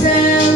sound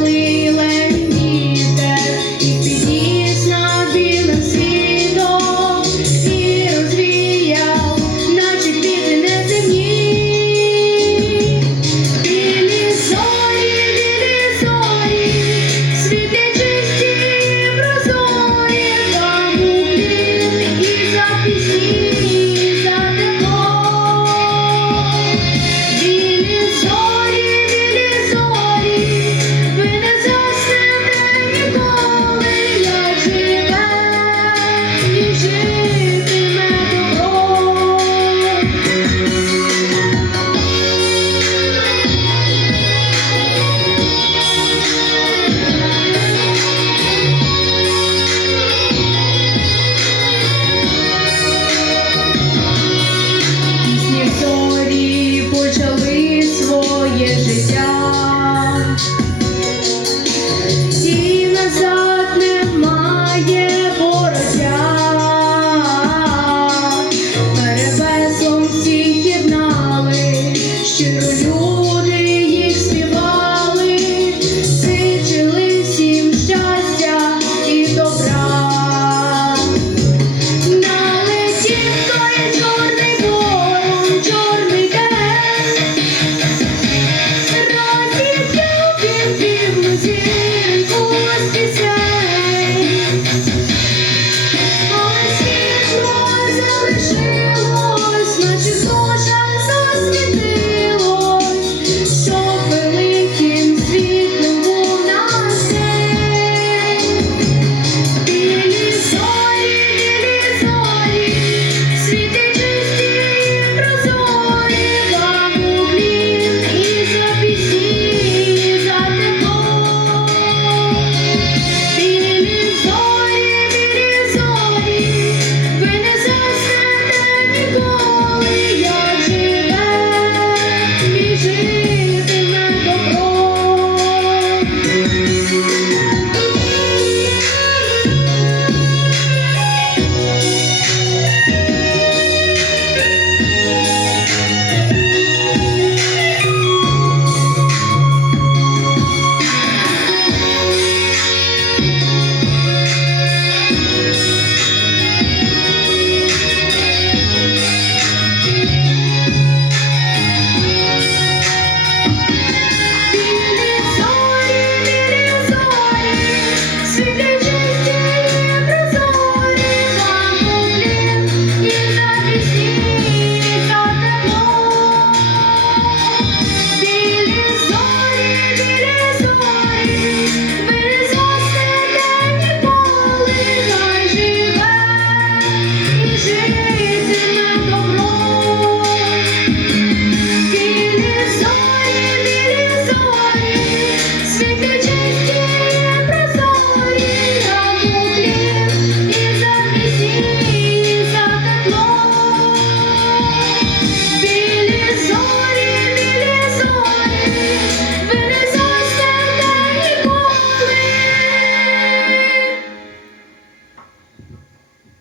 music.